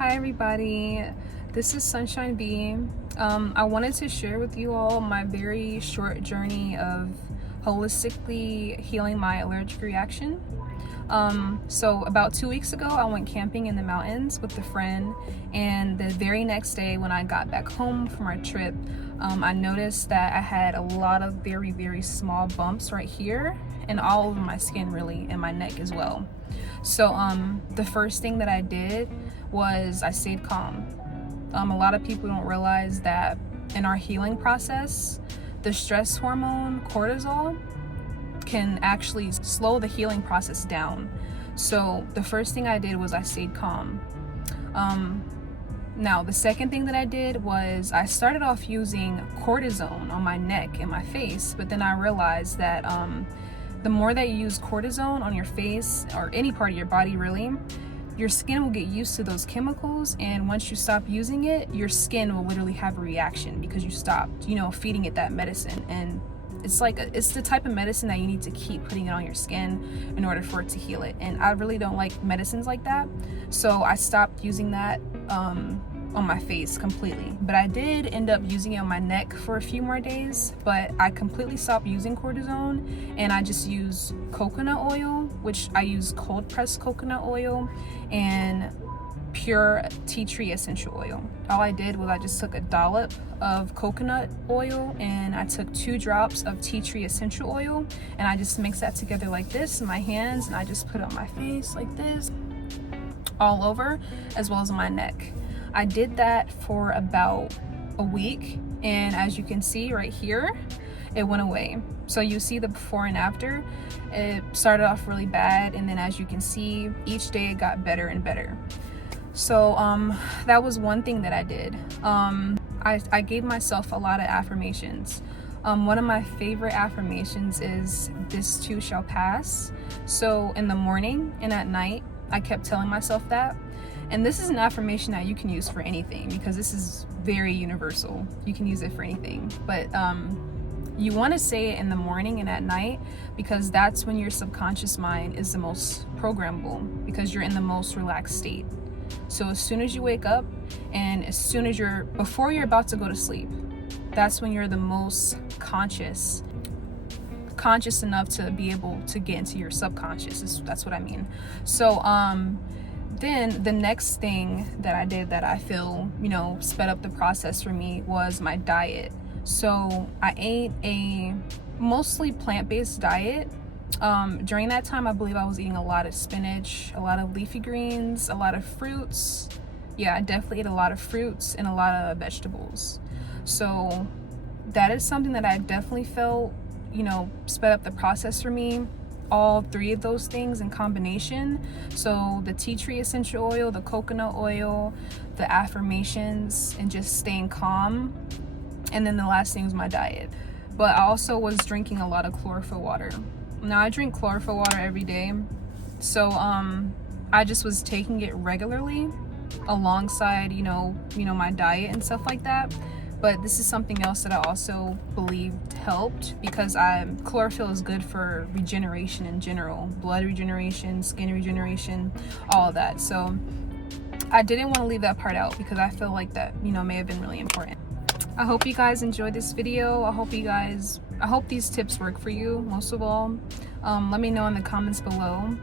Hi everybody, this is Sunshine B. I wanted to share with you all my very short journey of holistically healing my allergic reaction. So about 2 weeks ago, I went camping in the mountains with a friend, and the very next day when I got back home from our trip, I noticed that I had a lot of very small bumps right here and all over my skin, really, and my neck as well. So the first thing that I did was I stayed calm. A lot of people don't realize that in our healing process, the stress hormone cortisol can actually slow the healing process down. So the first thing I did was I stayed calm. Now the second thing that I did was I started off using cortisone on my neck and my face, but then I realized that the more that you use cortisone on your face or any part of your body really, your skin will get used to those chemicals, and once you stop using it, your skin will literally have a reaction because you stopped, feeding it that medicine. And it's the type of medicine that you need to keep putting it on your skin in order for it to heal it. And I really don't like medicines like that, so I stopped using that on my face completely. But I did end up using it on my neck for a few more days, but I completely stopped using cortisone and I just use coconut oil, which I use cold pressed coconut oil and pure tea tree essential oil. All I did was I just took a dollop of coconut oil and I took 2 drops of tea tree essential oil, and I just mixed that together like this in my hands, and I just put it on my face like this, all over, as well as on my neck. I did that for about a week, and as you can see right here, it went away. So you see the before and after. It started off really bad, and then as you can see, each day it got better and better. So that was one thing that I did. I gave myself a lot of affirmations. One of my favorite affirmations is "this too shall pass." So in the morning and at night, I kept telling myself that. And this is an affirmation that you can use for anything because this is very universal. You can use it for anything. But you want to say it in the morning and at night because that's when your subconscious mind is the most programmable, because you're in the most relaxed state. So as soon as you wake up and before you're about to go to sleep, that's when you're the most conscious enough to be able to get into your subconscious. That's what I mean. So then the next thing that I did that I feel, sped up the process for me was my diet. So I ate a mostly plant-based diet. During that time, I believe I was eating a lot of spinach, a lot of leafy greens, a lot of fruits. Yeah, I definitely ate a lot of fruits and a lot of vegetables. So that is something that I definitely felt, sped up the process for me. All 3 of those things in combination. So the tea tree essential oil, the coconut oil, the affirmations, and just staying calm. And then the last thing was my diet. But I also was drinking a lot of chlorophyll water. Now I drink chlorophyll water every day. So I just was taking it regularly alongside, my diet and stuff like that. But this is something else that I also believed helped, because chlorophyll is good for regeneration in general, blood regeneration, skin regeneration, all of that. So I didn't want to leave that part out because I feel like that, may have been really important. I hope you guys enjoyed this video. I hope these tips work for you, most of all. Let me know in the comments below.